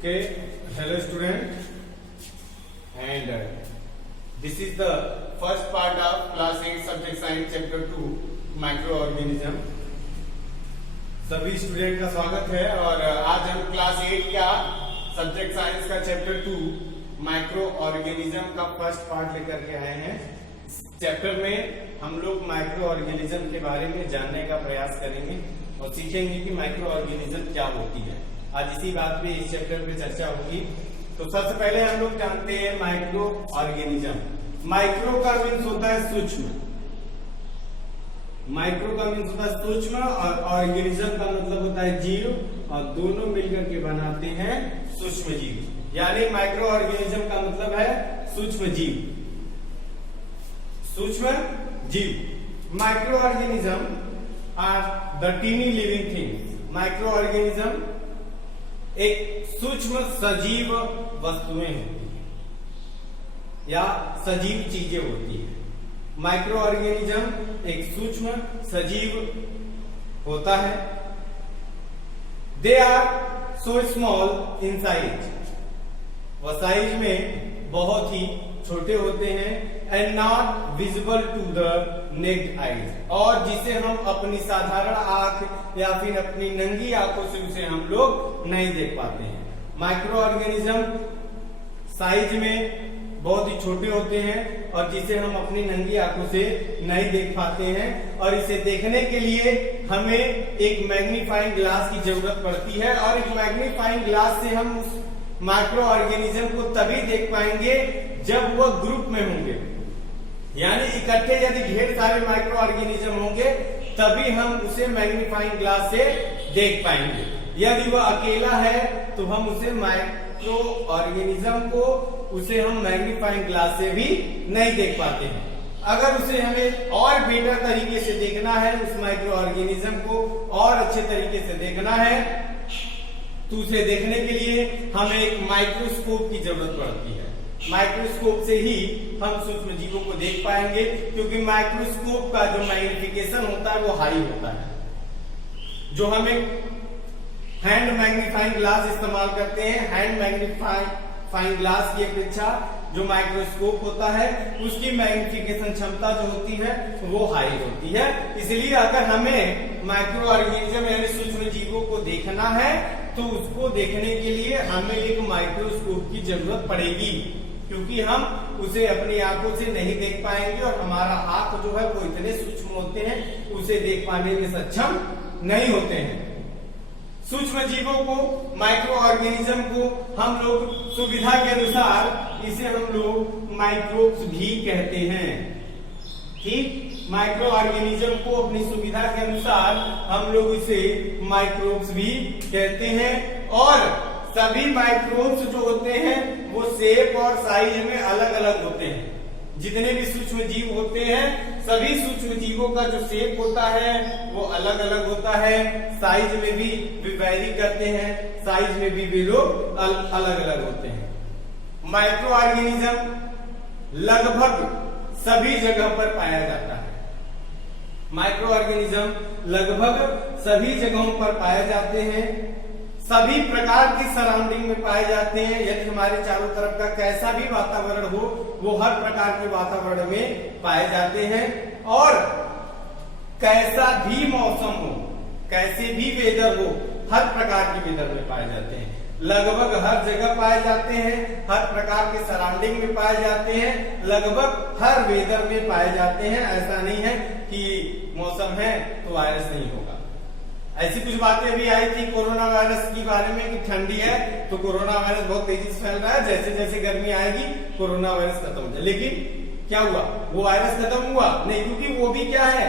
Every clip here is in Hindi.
Okay, hello student, and this is the first part of class 8 subject science chapter 2 microorganism. सभी स्टूडेंट का स्वागत है और आज हम क्लास 8 का सब्जेक्ट साइंस का चैप्टर 2 माइक्रोऑर्गेनिज्म का फर्स्ट पार्ट लेकर के आए हैं। चैप्टर में हम लोग माइक्रोऑर्गेनिज्म के बारे में जानने का प्रयास करेंगे और सीखेंगे कि माइक्रोऑर्गेनिज्म क्या होती है। आज इसी बात पे इस चैप्टर पे चर्चा होगी। तो सबसे पहले हम लोग जानते हैं माइक्रो ऑर्गेनिज्म। माइक्रो का मीन्स होता है सूक्ष्म, माइक्रो का मीन्स होता है सूक्ष्म और ऑर्गेनिज्म का मतलब होता है जीव, और दोनों मिलकर के बनाते हैं सूक्ष्म जीव। यानी माइक्रो ऑर्गेनिज्म का मतलब है सूक्ष्म जीव, सूक्ष्म जीव। Microorganism are the tiny living things. Microorganism एक सूक्ष्म सजीव वस्तुएं होती है या सजीव चीजें होती है। माइक्रो ऑर्गेनिज्म एक सूक्ष्म सजीव होता है। They are so small in size, वह साइज में बहुत ही छोटे होते हैं। And not visible to the naked eyes, और जिसे हम अपनी साधारण आंख या फिर अपनी नंगी आंखों से उसे हम लोग नहीं देख पाते हैं। माइक्रो ऑर्गेनिज्म साइज में बहुत ही छोटे होते हैं और जिसे हम अपनी नंगी आंखों से नहीं देख पाते हैं, और इसे देखने के लिए हमें एक मैग्नीफाइंग ग्लास की जरूरत पड़ती है। और एक मैग्नीफाइंग ग्लास से हम उस माइक्रो ऑर्गेनिज्म को तभी देख पाएंगे जब वह ग्रुप में होंगे, यानी इकट्ठे यदि ढेर सारे माइक्रो ऑर्गेनिज्म होंगे तभी हम उसे मैग्नीफाइंग ग्लास से देख पाएंगे। यदि वह अकेला है तो हम उसे माइक्रो ऑर्गेनिज्म को उसे हम मैग्नीफाइंग ग्लास से भी नहीं देख पाते हैं। अगर उसे हमें और बेटर तरीके से देखना है, उस माइक्रो ऑर्गेनिज्म को और अच्छे तरीके से देखना है, तो उसे देखने के लिए हमें एक माइक्रोस्कोप की जरूरत पड़ती है। माइक्रोस्कोप से ही हम सूक्ष्म जीवों को देख पाएंगे, क्योंकि माइक्रोस्कोप का जो मैग्निफिकेशन होता है वो हाई होता है। जो हमें हैंड मैग्नीफाइंग ग्लास इस्तेमाल करते हैं, हैंड मैग्नीफाइंग ग्लास की अपेक्षा जो माइक्रोस्कोप होता है उसकी मैग्निफिकेशन क्षमता जो होती है वो हाई होती है। इसलिए अगर हमें माइक्रो ऑर्गेनिज्म यानी सूक्ष्म जीवों को देखना है तो उसको देखने के लिए हमें एक माइक्रोस्कोप की जरूरत पड़ेगी, क्योंकि हम उसे अपनी आंखों से नहीं देख पाएंगे और हमारा आंख जो है वो इतने सूक्ष्म होते हैं उसे देख पाने में सक्षम नहीं होते हैं। सूक्ष्म जीवों को, माइक्रो ऑर्गेनिज्म को हम लोग सुविधा के अनुसार इसे हम लोग माइक्रोब्स भी कहते हैं। ठीक, माइक्रो ऑर्गेनिज्म को अपनी सुविधा के अनुसार हम लोग इसे माइक्रोब्स भी कहते हैं। और सभी माइक्रोब्स जो होते हैं वो शेप और साइज में अलग अलग होते हैं। जितने भी सूक्ष्म जीव होते हैं सभी सूक्ष्म जीवों का जो शेप होता है वो अलग अलग होता है, साइज में भी वैरी करते हैं, साइज में भी वे लोग अलग अलग होते हैं। माइक्रो ऑर्गेनिज्म लगभग सभी जगह पर पाया जाता है। माइक्रो ऑर्गेनिज्म लगभग सभी जगहों पर पाए जाते हैं, सभी प्रकार की सराउंडिंग में पाए जाते हैं। यदि हमारे चारों तरफ का कैसा भी वातावरण हो वो हर प्रकार के वातावरण में पाए जाते हैं, और कैसा भी मौसम हो, कैसे भी वेदर हो, हर प्रकार के वेदर में पाए जाते हैं। लगभग हर जगह पाए जाते हैं, हर प्रकार के सराउंडिंग में पाए जाते हैं, लगभग हर वेदर में पाए जाते हैं। ऐसा नहीं है कि मौसम है तो वायरस नहीं होगा। ऐसी कुछ बातें भी आई थी कोरोना वायरस के बारे में कि ठंडी है तो कोरोना वायरस बहुत तेजी से फैल रहा है, जैसे जैसे गर्मी आएगी कोरोना वायरस खत्म हो जाए। लेकिन क्या हुआ, वो वायरस खत्म हुआ नहीं, क्योंकि वो भी क्या है,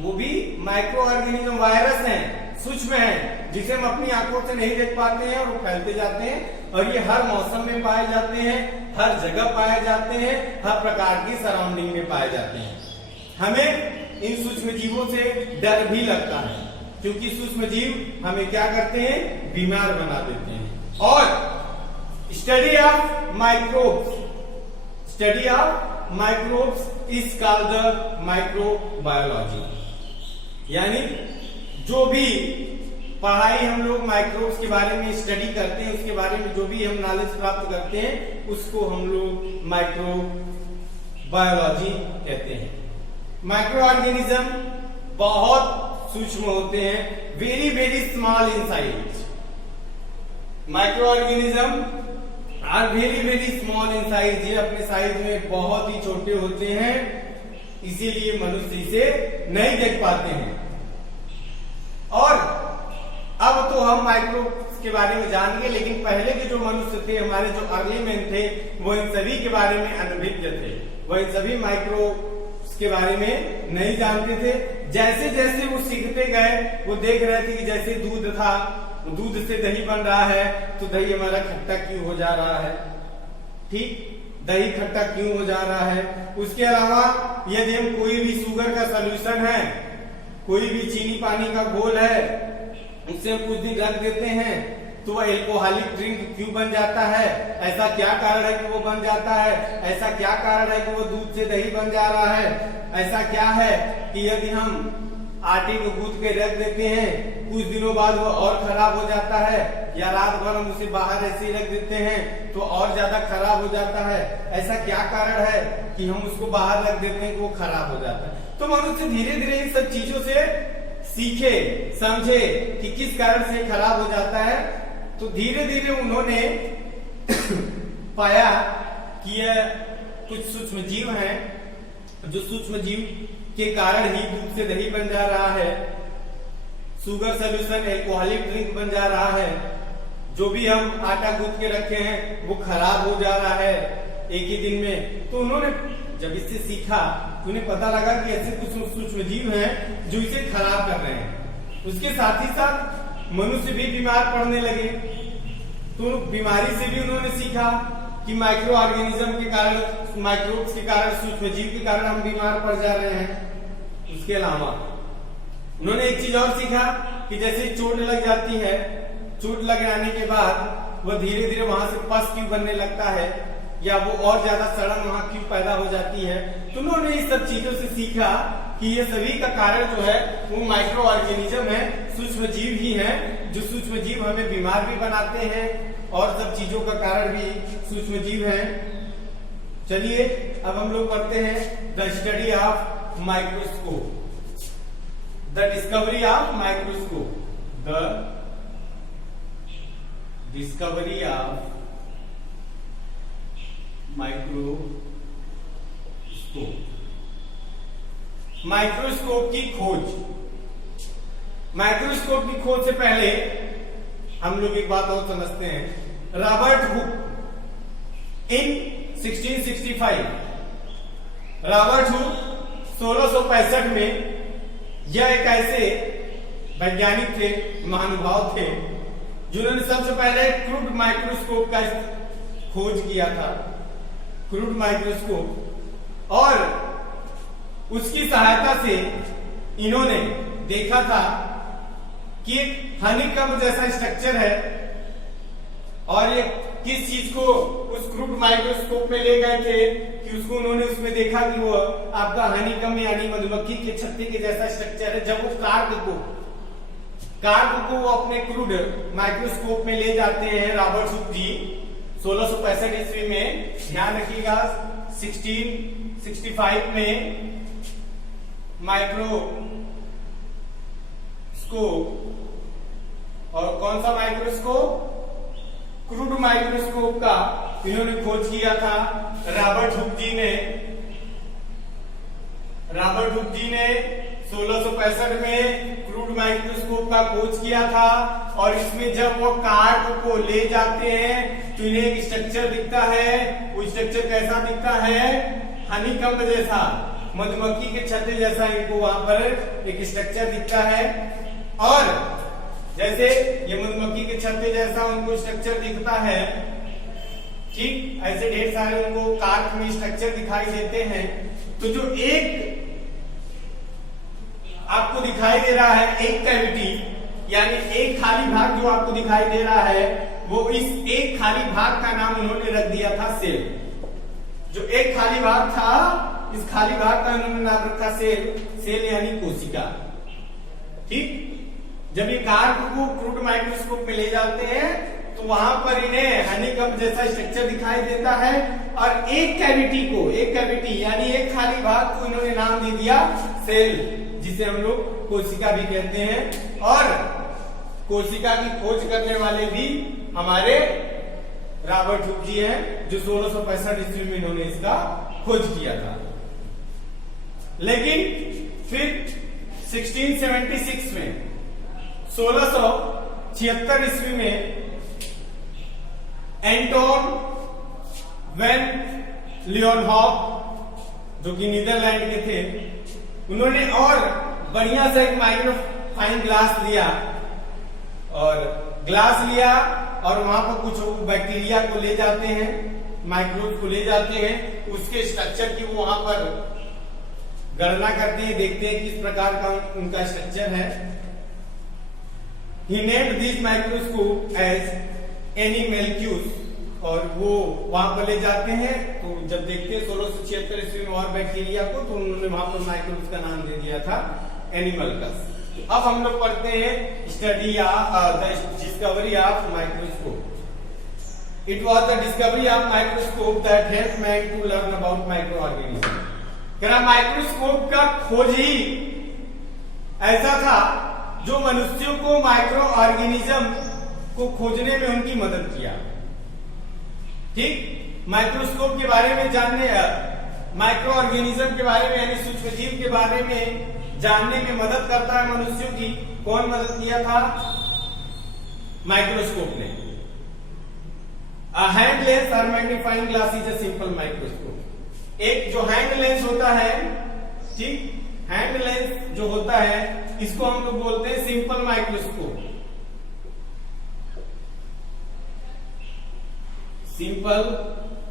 वो भी माइक्रो ऑर्गेनिज्म वायरस है, सूक्ष्म है, जिसे हम अपनी आंखों से नहीं देख पाते हैं और वो फैलते जाते हैं। और ये हर मौसम में पाए जाते हैं, हर जगह पाए जाते हैं, हर प्रकार की सराउंडिंग में पाए जाते हैं। हमें इन सूक्ष्म जीवों से डर भी लगता है, क्योंकि सूक्ष्म जीव हमें क्या करते हैं, बीमार बना देते हैं। और study of microbes, study of microbes is called the microbiology. यानी जो भी पढ़ाई हम लोग माइक्रोब्स के बारे में स्टडी करते हैं, उसके बारे में जो भी हम नॉलेज प्राप्त करते हैं उसको हम लोग माइक्रो बायोलॉजी कहते हैं। माइक्रो ऑर्गेनिज्म बहुत सूक्ष्म होते हैं, very very small in size. Microorganism are very very small in size, ये अपने साइज में बहुत ही छोटे होते हैं, इसीलिए मनुष्य इसे नहीं देख पाते हैं। और अब तो हम माइक्रो के बारे में जान गए, लेकिन पहले के जो मनुष्य थे, हमारे जो अर्ली मैन थे, वो इन सभी के बारे में अनभिज्ञ थे, वो इन सभी माइक्रो के बारे में नहीं जानते थे। जैसे जैसे वो सीखते गए, वो देख रहे थे कि जैसे दूध था, दूध से दही बन रहा है, तो दही हमारा खट्टा क्यों हो जा रहा है, ठीक, दही खट्टा क्यों हो जा रहा है। उसके अलावा यदि हम कोई भी शुगर का सोल्यूशन है, कोई भी चीनी पानी का घोल है, उससे हम कुछ दिन रख देते हैं तो वह एल्कोहलिक ड्रिंक क्यों बन जाता है, ऐसा क्या कारण है कि वो बन जाता है, ऐसा क्या कारण है कि वो दूध से दही बन जा रहा है, ऐसा क्या है कि यदि हम आटे को गूंथ के रख देते हैं, कुछ दिनों बाद वो और खराब हो जाता है, या रात भर हम उसे बाहर ऐसे ही रख देते हैं तो और ज्यादा खराब हो जाता है, ऐसा क्या कारण है कि हम उसको बाहर रख देते हैं कि वो खराब हो जाता है। तो मनुष्य धीरे धीरे इन सब चीजों से सीखे, समझे कि किस कारण से खराब हो जाता है। तो धीरे धीरे उन्होंने पाया कि यह कुछ सूक्ष्म जीव हैं, जो सूक्ष्म जीव के कारण ही दूध से दही बन जा रहा है, शुगर सोल्यूशन एल्कोहलिक ड्रिंक बन जा रहा है, जो भी हम आटा गूंथ के रखे हैं वो खराब हो जा रहा है एक ही दिन में। तो उन्होंने जब इससे सीखा तो उन्हें पता लगा कि ऐसे कुछ सूक्ष्म जीव हैं जो इसे खराब कर रहे हैं। उसके साथ ही साथ मनुष्य भी बीमार पड़ने लगे, तो बीमारी से भी उन्होंने सीखा कि माइक्रो ऑर्गेनिज्म के कारण, माइक्रोब्स के कारण, सूक्ष्म जीव के कारण हम बीमार पड़ जा रहे हैं। उसके अलावा उन्होंने एक चीज और सीखा कि जैसे चोट लग जाती है, चोट लग जाने के बाद वह धीरे धीरे वहां से पस क्यों बनने लगता है, या वो और ज्यादा सड़न वहां क्यों पैदा हो जाती है। तो उन्होंने इस सब चीजों से सीखा कि ये सभी का कारण जो है वो माइक्रो ऑर्गेनिज्म है, सूक्ष्म जीव ही हैं, जो सूक्ष्म जीव हमें बीमार भी बनाते हैं और सब चीजों का कारण भी सूक्ष्म जीव हैं। चलिए अब हम लोग पढ़ते हैं the study of microscope, the discovery of microscope, the discovery of microscope. Microscope की खोज। माइक्रोस्कोप की खोज से पहले हम लोग एक बात और समझते हैं। रॉबर्ट हुक इन 1665, रॉबर्ट हुक 1665 में, यह एक ऐसे वैज्ञानिक थे, महानुभाव थे, जिन्होंने सबसे पहले क्रूड माइक्रोस्कोप का खोज किया था, क्रूड माइक्रोस्कोप। और उसकी सहायता से इन्होंने देखा था कि एक हनीकंब जैसा स्ट्रक्चर है, और ये किस चीज को उस क्रूड माइक्रोस्कोप में ले गए थे कि उसको उन्होंने उसमें देखा कि वो आपका हनीकंब यानी मधुमक्खी के छत्ते के जैसा स्ट्रक्चर है। जब वो कार्प को वो अपने क्रूड माइक्रोस्कोप में ले जाते हैं रॉबर्ट हुक जी 1665 ईस्वी में, ध्यान रखिएगा 1665 में माइक्रोस्कोप, और कौन सा माइक्रोस्कोप, क्रूड माइक्रोस्कोप का इन्होंने खोज किया था रॉबर्ट हुक जी ने। रॉबर्ट हुक जी ने 1665 में क्रूड माइक्रोस्कोप का खोज किया था, और इसमें जब वो कार्प को ले जाते हैं तो इन्हें एक स्ट्रक्चर दिखता है। वो स्ट्रक्चर कैसा दिखता है, हनीकंब जैसा, मधुमक्खी के छत्ते जैसा इनको वहां पर एक स्ट्रक्चर दिखता है। और जैसे ये मधुमक्खी के छत्ते जैसा उनको स्ट्रक्चर दिखता है, ठीक ऐसे ढेर सारे उनको कार्प में स्ट्रक्चर दिखाई देते हैं। तो जो एक आपको दिखाई दे रहा है, एक कैविटी यानी एक खाली भाग जो आपको दिखाई दे रहा है, वो इस एक खाली भाग का नाम उन्होंने रख दिया था सेल। जो एक खाली भाग था, इस खाली भाग का उन्होंने नाम रखा सेल, सेल यानी कोशिका। ठीक, जब ये कार्प को क्रूड माइक्रोस्कोप में ले जाते हैं तो वहां पर इन्हें हनीकंब जैसा स्ट्रक्चर दिखाई देता है और एक कैविटी यानी एक खाली भाग को इन्होंने नाम दे दिया सेल, जिसे हम लोग कोशिका भी कहते हैं। और कोशिका की खोज करने वाले भी हमारे रॉबर्ट हुक जी हैं, जो 1665 ईस्वी में इन्होंने इसका खोज किया था। लेकिन फिर 1676 में 1676 ईस्वी में एंटोन वेन लियोनहॉफ, जो कि नीदरलैंड के थे, उन्होंने और बढ़िया सा एक माइक्रोफाइन ग्लास लिया और वहां पर कुछ बैक्टीरिया को ले जाते हैं, माइक्रोब को ले जाते हैं, उसके स्ट्रक्चर की वो वहां पर गणना करते हैं, देखते हैं किस प्रकार का उनका स्ट्रक्चर है। He named these microscope as एनिमेल्क्यूस, और वो वहां पर ले जाते हैं। तो जब देखते हैं 1676 ईस्वी में और बैक्टीरिया को, तो उन्होंने वहां पर माइक्रोब्स का नाम दे दिया था एनिमल्कस। अब हम लोग पढ़ते हैं study the discovery of microscope. It was the discovery of microscope that help man to learn about microorganism. Microscope का खोज ही ऐसा था जो मनुष्यों को माइक्रो ऑर्गेनिज्म को खोजने में उनकी मदद किया। ठीक, माइक्रोस्कोप के बारे में जानने, माइक्रो ऑर्गेनिज्म के बारे में यानी सूक्ष्म जीव के बारे में जानने में मदद करता है मनुष्यों की। कौन मदद किया था? माइक्रोस्कोप ने। हैंड लेंस और magnifying glass is a simple microscope. एक जो हैंड लेंस होता है, ठीक, हैंड लेंस जो होता है इसको हम लोग बोलते हैं सिंपल माइक्रोस्कोप। Simple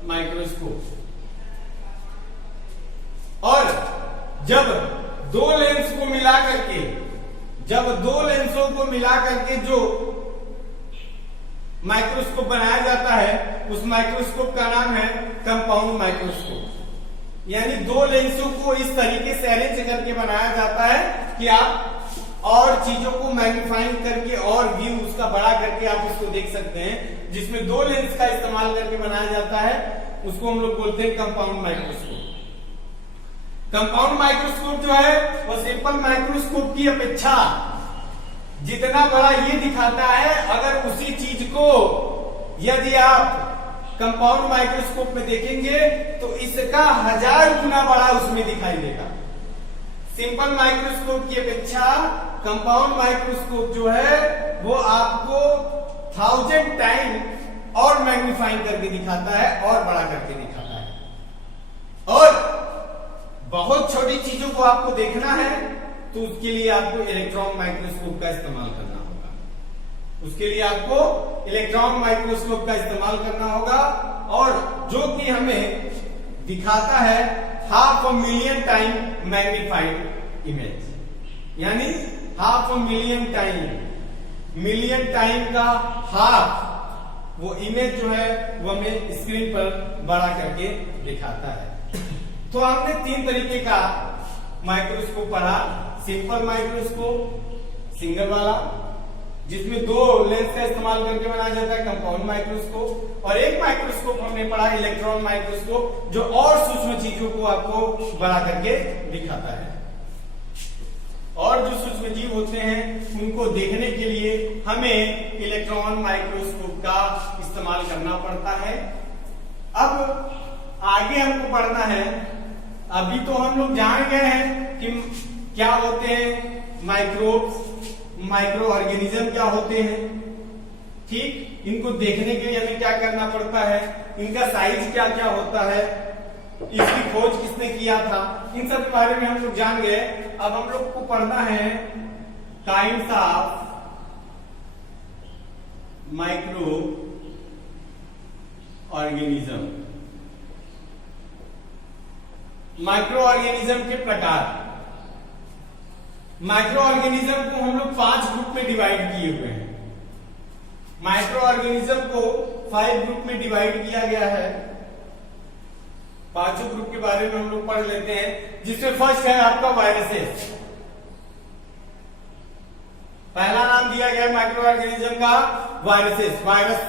microscope. और जब दो लेंस को मिला करके, जब दो लेंसों को मिला करके जो माइक्रोस्कोप बनाया जाता है, उस माइक्रोस्कोप का नाम है कंपाउंड माइक्रोस्कोप। यानी दो लेंसों को इस तरीके से अरेंज करके बनाया जाता है कि आप और चीजों को मैग्नीफाइंग करके और व्यू उसका बड़ा करके आप उसको देख सकते हैं। जिसमें दो लेंस का इस्तेमाल करके बनाया जाता है उसको हम लोग बोलते हैं कंपाउंड माइक्रोस्कोप। कंपाउंड माइक्रोस्कोप जो है वो सिंपल माइक्रोस्कोप की अपेक्षा जितना बड़ा ये दिखाता है, अगर उसी चीज को यदि आप कंपाउंड माइक्रोस्कोप में देखेंगे तो इसका 1000 गुना बड़ा उसमें दिखाई देगा। सिंपल माइक्रोस्कोप की अपेक्षा कंपाउंड माइक्रोस्कोप जो है वो आपको 1000 टाइम और मैग्नीफाइंग करके दिखाता है और बड़ा करके दिखाता है। और बहुत छोटी चीजों को आपको देखना है तो उसके लिए आपको इलेक्ट्रॉन माइक्रोस्कोप का इस्तेमाल करना होगा। उसके लिए आपको इलेक्ट्रॉन माइक्रोस्कोप का इस्तेमाल करना होगा, और जो कि हमें दिखाता है 500 मिलियन टाइम मैग्नीफाइड इमेज। यानी 500 मिलियन टाइम का हाफ वो इमेज जो है वो हमें स्क्रीन पर बड़ा करके दिखाता है। तो हमने 3 तरीके का माइक्रोस्कोप पढ़ा। सिंपल माइक्रोस्कोप सिंगल वाला, जिसमें 2 लेंस का इस्तेमाल करके बनाया जाता है, कंपाउंड माइक्रोस्कोप। और एक माइक्रोस्कोप हमने पढ़ा इलेक्ट्रॉन माइक्रोस्कोप, जो और सूक्ष्म चीजों को आपको बड़ा करके दिखाता है। और जो सूक्ष्म जीव होते हैं उनको देखने के लिए हमें इलेक्ट्रॉन माइक्रोस्कोप का इस्तेमाल करना पड़ता है। अब आगे हमको पढ़ना है, अभी तो हम लोग जान गए हैं कि क्या होते हैं माइक्रोब्स, माइक्रो ऑर्गेनिज्म क्या होते हैं। ठीक, इनको देखने के लिए हमें क्या करना पड़ता है, इनका साइज क्या क्या होता है, इसकी खोज किसने किया था, इन सब के बारे में हम लोग जान गए। अब हम लोग को पढ़ना है kinds of micro organism. Micro organism के प्रकार। माइक्रो ऑर्गेनिज्म को हम लोग 5 ग्रुप में डिवाइड किए हुए हैं। माइक्रो ऑर्गेनिज्म को 5 ग्रुप में डिवाइड किया गया है। 5 ग्रुप के बारे में हम लोग पढ़ लेते हैं, जिसमें फर्स्ट है आपका वायरसेस। पहला नाम दिया गया माइक्रो ऑर्गेनिज्म का वायरसेस, वायरस।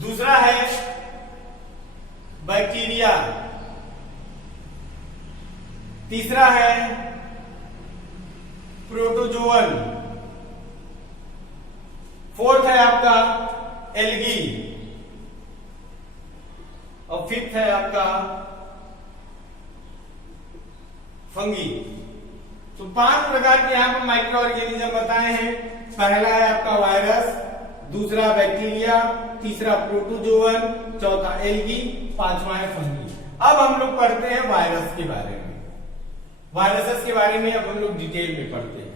दूसरा है बैक्टीरिया। तीसरा है प्रोटोजोअन। फोर्थ है आपका एल्गी और फिफ्थ है आपका फंगी। तो 5 प्रकार के यहां पर माइक्रो ऑर्गेनिज्म बताए हैं। पहला है आपका वायरस, दूसरा बैक्टीरिया, तीसरा प्रोटोजोअन, चौथा एल्गी, पांचवा है फंगी। अब हम लोग पढ़ते हैं वायरस के बारे में। वायरसेस के बारे में अब हम लोग डिटेल में पढ़ते हैं।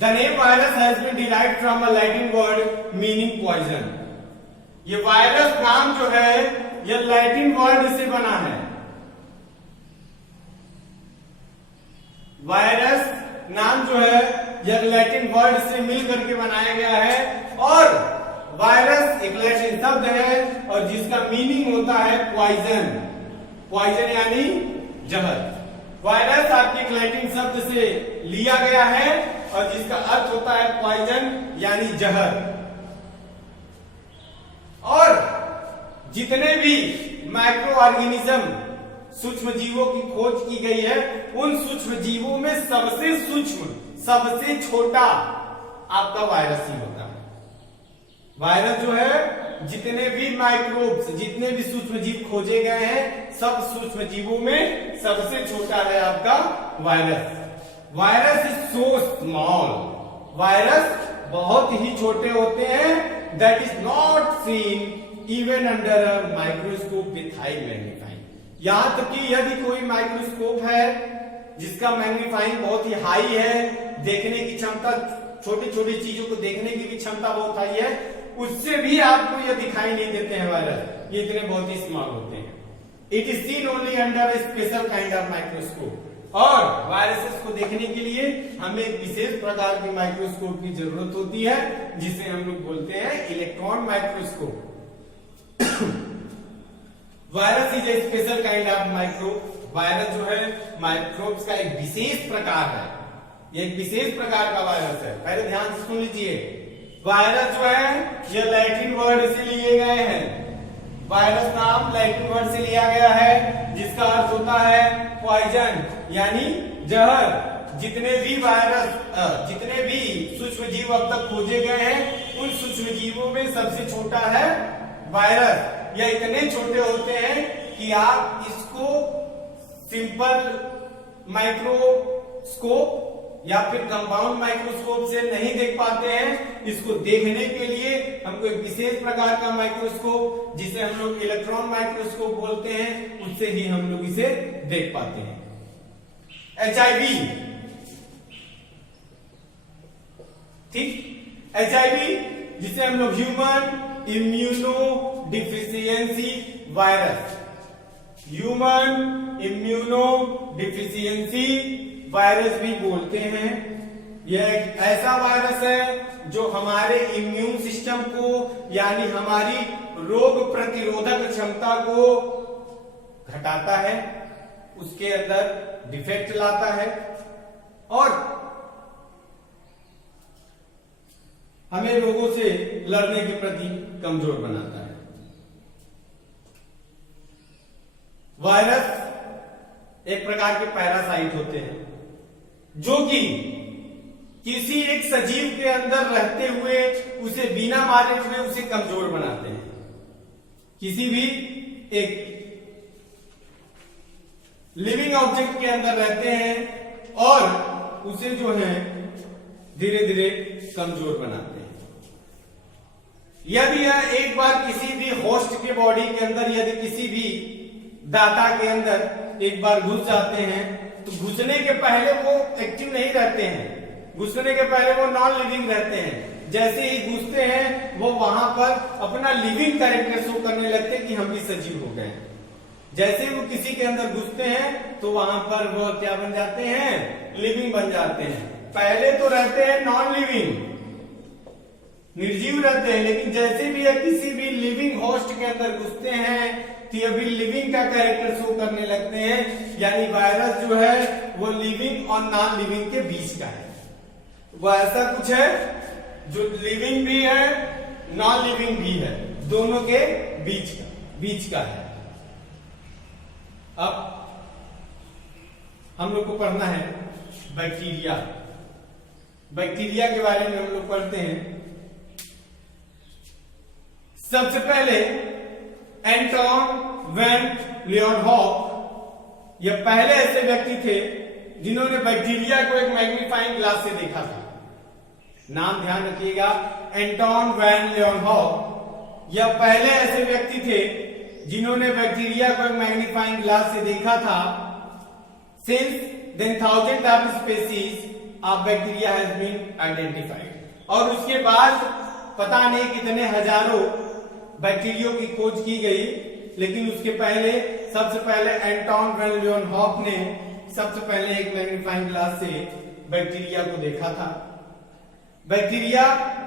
The name virus has been derived from a Latin word meaning poison. ये वायरस नाम जो है यह लैटिन वर्ड से बना है। वायरस नाम जो है यह लैटिन वर्ड से मिलकर के बनाया गया है और वायरस एक लैटिन शब्द है और जिसका मीनिंग होता है पॉइजन। पॉइजन यानी जहर। वायरस आपके एक लैटिन शब्द से लिया गया है और जिसका अर्थ होता है पॉइजन यानी जहर। और जितने भी माइक्रो ऑर्गेनिज्म सूक्ष्म जीवों की खोज की गई है उन सूक्ष्म जीवों में सबसे सूक्ष्म, सबसे छोटा आपका वायरस ही होता है। वायरस जो है जितने भी माइक्रोब्स, जितने भी सूक्ष्म जीव खोजे गए हैं सब सूक्ष्म जीवों में सबसे छोटा है आपका virus. Virus is so small, virus बहुत ही छोटे होते हैं। That is not seen even under a microscope with high magnifying. यहां तक कि यदि कोई माइक्रोस्कोप है जिसका मैग्नीफाइंग बहुत ही हाई है, देखने की क्षमता, छोटी छोटी चीजों को देखने की भी क्षमता बहुत हाई है, उससे भी आपको यह दिखाई नहीं देते हैं वायरस। ये इतने बहुत ही स्मॉल होते हैं। It is seen only under special kind of microscope. और वायरसेस को देखने के लिए हमें एक विशेष प्रकार के माइक्रोस्कोप की जरूरत होती है जिसे हम लोग बोलते हैं electron microscope. Virus is a special kind of microbe. Virus जो है माइक्रोब्स का एक विशेष प्रकार है। ये एक विशेष प्रकार का वायरस है। पहले ध्यान से सुन लीजिए। वायरस जो है ये लैटिन वर्ड से लिए गए हैं। वायरस नाम लैटिन वर्ड से लिया गया है जिसका अर्थ होता है पॉइजन यानी जहर। जितने भी वायरस, जितने भी सूक्ष्म जीव अब तक खोजे गए हैं उन सूक्ष्म जीवों में सबसे छोटा है वायरस। यह इतने छोटे होते हैं कि आप इसको सिंपल माइक्रोस्कोप या फिर कंपाउंड माइक्रोस्कोप से नहीं देख पाते हैं। इसको देखने के लिए हमको एक विशेष प्रकार का माइक्रोस्कोप जिसे हम लोग इलेक्ट्रॉन माइक्रोस्कोप बोलते हैं उससे ही हम लोग इसे देख पाते हैं। HIV, ठीक, HIV जिसे हम लोग human immuno deficiency virus, human immuno deficiency virus भी बोलते हैं। यह एक ऐसा वायरस है जो हमारे इम्यून सिस्टम को यानी हमारी रोग प्रतिरोधक क्षमता को घटाता है, उसके अंदर डिफेक्ट लाता है और हमें रोगों से लड़ने के प्रति कमजोर बनाता है। वायरस एक प्रकार के पैरासाइट होते हैं जो कि किसी एक सजीव के अंदर रहते हुए उसे बिना मारे हुए उसे कमजोर बनाते हैं। किसी भी एक लिविंग ऑब्जेक्ट के अंदर रहते हैं और उसे जो है धीरे धीरे कमजोर बनाते हैं। यदि यह एक बार किसी भी होस्ट के बॉडी के अंदर, यदि किसी भी दाता के अंदर एक बार घुस जाते हैं तो घुसने के पहले वो एक्टिव नहीं रहते हैं, घुसने के पहले वो नॉन लिविंग रहते हैं। जैसे ही घुसते हैं वो वहां पर अपना लिविंग कैरेक्टर शो करने लगते हैं कि हम भी सजीव हो गए। जैसे ही वो किसी के अंदर घुसते हैं तो वहां पर वो क्या बन जाते हैं, लिविंग बन जाते हैं। पहले तो रहते हैं नॉन लिविंग, निर्जीव रहते हैं, लेकिन जैसे भी या किसी भी लिविंग होस्ट के अंदर घुसते हैं तो ये भी लिविंग का कैरेक्टर शो करने लगते हैं। यानी वायरस जो है वो लिविंग और नॉन लिविंग के बीच का है। वो ऐसा कुछ है जो लिविंग भी है, नॉन लिविंग भी है, दोनों के बीच का है। अब हम लोग को पढ़ना है बैक्टीरिया। बैक्टीरिया के बारे में हम लोग पढ़ते हैं। सबसे पहले एंटोन वैन लीएवनहॉक, ये पहले ऐसे व्यक्ति थे जिन्होंने बैक्टीरिया को एक मैग्नीफाइंग ग्लास से देखा था। नाम ध्यान रखिएगा, एंटोन वैन लीएवनहॉक, यह पहले ऐसे व्यक्ति थे जिन्होंने बैक्टीरिया को एक मैग्नीफाइंग ग्लास से देखा था। Since then thousand of species of bacteria has been identified, और उसके बाद पता नहीं कितने हजारों बैक्टीरिया की खोज की गई, लेकिन उसके पहले सबसे पहले एंटोन वैन लीएवनहॉक ने सबसे पहले एक मैग्नीफाइंग ग्लास से बैक्टीरिया को देखा था। बैक्टीरिया,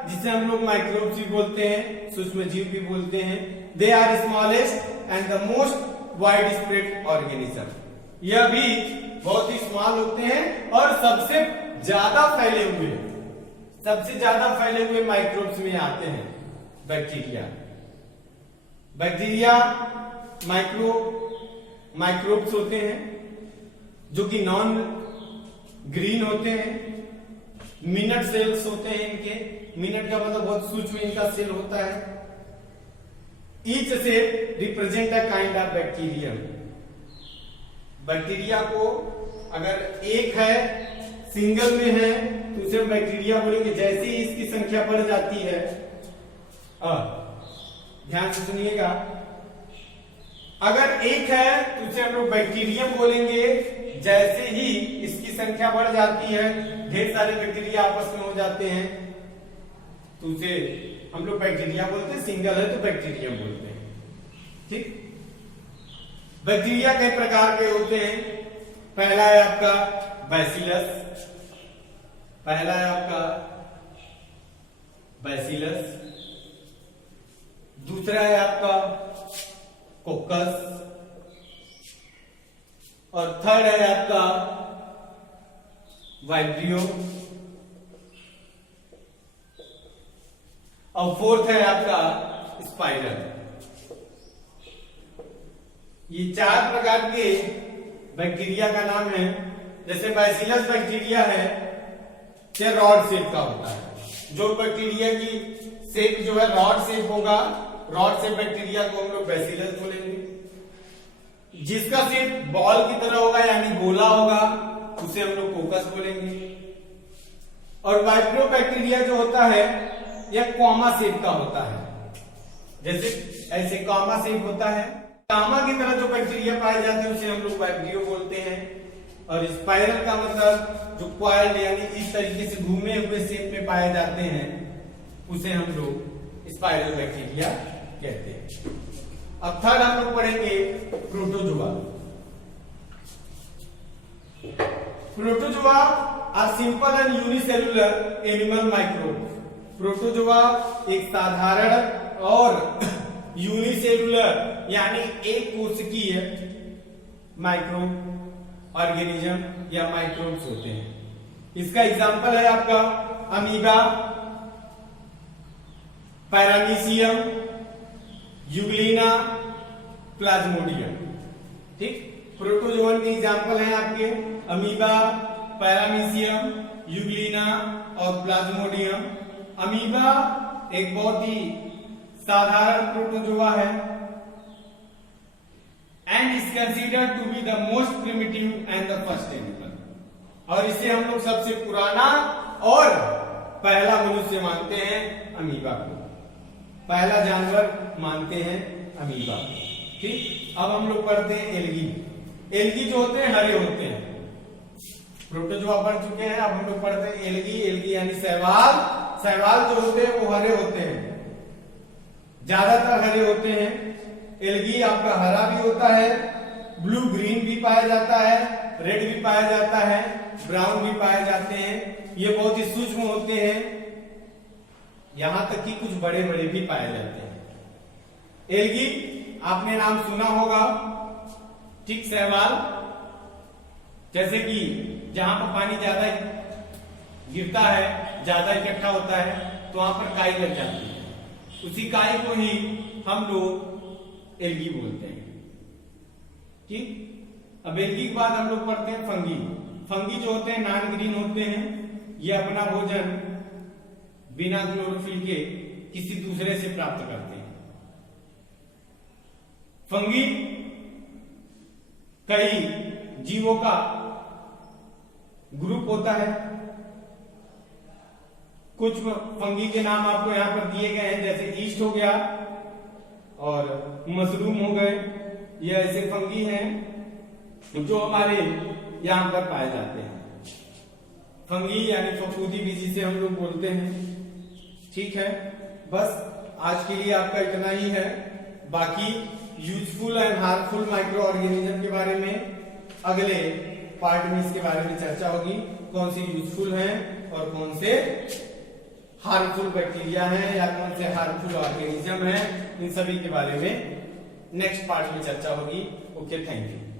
जिसे हम लोग माइक्रोब्स भी बोलते हैं, सूक्ष्म जीव भी बोलते हैं, they are smallest and the most widespread organism. यह भी बहुत ही स्मॉल होते हैं और सबसे ज्यादा फैले हुए माइक्रोब्स में आते हैं बैक्टीरिया। बैक्टीरिया माइक्रोब्स होते हैं जो कि नॉन ग्रीन होते हैं। मिनट सेल्स होते हैं इनके, मिनट का मतलब बहुत सूक्ष्म इनका सेल होता है। Each cell represent a kind of bacterium. Bacteria को अगर एक है, सिंगल में है, तो उसे हम बैक्टीरिया बोलेंगे। जैसे ही इसकी संख्या बढ़ जाती है, ध्यान से सुनिएगा, अगर एक है तो उसे हम लोग बैक्टीरियम बोलेंगे। जैसे ही इसकी संख्या बढ़ जाती है, ढेर सारे बैक्टीरिया आपस में हो जाते हैं, तो उसे हम लोग बैक्टीरिया बोलते हैं। सिंगल है तो बैक्टीरियम बोलते हैं। ठीक। बैक्टीरिया कई प्रकार के होते हैं। पहला है आपका बैसिलस, दूसरा है आपका कोकस, और थर्ड है आपका वाइब्रियो, और फोर्थ है आपका स्पाइरल। ये 4 प्रकार के बैक्टीरिया का नाम है। जैसे बैसिलस बैक्टीरिया है, ये रॉड शेप का होता है। जो बैक्टीरिया की शेप जो है रॉड शेप होगा, रॉड शेप बैक्टीरिया को हम लोग बैसिलस बोलेंगे। जिसका शेप बॉल की तरह होगा यानी गोला होगा, उसे हम लोग कोकस बोलेंगे। और वाइब्रियो बैक्टीरिया जो होता है यह कॉमा शेप का होता है। जैसे ऐसे कॉमा शेप होता है, कामा की तरह जो बैक्टीरिया पाए जाते हैं उसे हम लोग वाइब्रियो बोलते हैं। और स्पाइरल का मतलब जो क्वाइल यानी इस तरीके से घूमे हुए शेप में पाए जाते हैं, उसे हम लोग स्पाइरल बैक्टीरिया कहते हैं। अब थर्ड हम लोग पढ़ेंगे protozoa. Protozoa are simple and unicellular animal microbe. Protozoa एक साधारण और यूनिसेलुलर यानी एक कोशिकीय माइक्रोब ऑर्गेनिज्म या माइक्रोब्स होते हैं। इसका एग्जांपल है आपका अमीबा, पैरामीशियम, यूग्लिना, प्लाज्मोडियम। ठीक। प्रोटोजोअन के एग्जांपल हैं आपके अमीबा, पैरामीशियम, यूग्लिना और प्लाज्मोडियम। अमीबा एक बहुत ही साधारण प्रोटोजोआ है and is considered to be the most primitive and the first animal. और इसे हम लोग सबसे पुराना और पहला मनुष्य मानते हैं अमीबा को, पहला जानवर मानते हैं अमीबा को। ठीक। अब हम लोग पढ़ते हैं एल्गी। एल्गी जो होते हैं हरे होते हैं। प्रोटोजोआ पढ़ चुके हैं, अब हम लोग पढ़ते हैं एल्गी। एल्गी यानी शैवाल। शैवाल जो होते हैं वो हरे होते हैं, ज्यादातर हरे होते हैं। एल्गी आपका हरा भी होता है, ब्लू ग्रीन भी पाया जाता है, रेड भी पाया जाता है, ब्राउन भी पाए जाते हैं। ये बहुत ही सूक्ष्म होते हैं, यहां तक कि कुछ बड़े बड़े भी पाए जाते हैं। एल्गी आपने नाम सुना होगा। ठीक। शैवाल जैसे कि जहां पर पानी गिरता है, ज्यादा इकट्ठा होता है तो वहां पर काई लग जाती है, उसी काई को ही हम लोग एल्गी बोलते हैं। ठीक, अब एल्गी के बाद हम लोग पढ़ते हैं फंगी। फंगी जो होते हैं नॉन ग्रीन होते हैं, ये अपना भोजन बिना क्लोरोफिल के किसी दूसरे से प्राप्त करते हैं। फंगी कई जीवों का ग्रुप होता है। कुछ फंगी के नाम आपको यहां पर दिए गए हैं, जैसे ईस्ट हो गया और मशरूम हो गए। ये ऐसे फंगी हैं जो हमारे यहां पर पाए जाते हैं। फंगी यानी फफूंदी भी जिसे हम लोग बोलते हैं। ठीक है, बस आज के लिए आपका इतना ही है। बाकी useful and harmful micro organism के बारे में अगले पार्ट में इसके बारे में चर्चा होगी, कौन सी यूजफुल हैं और कौन से हार्मफुल बैक्टीरिया हैं या कौन से हार्मफुल ऑर्गेनिज्म हैं, इन सभी के बारे में नेक्स्ट पार्ट में चर्चा होगी। Okay, thank you.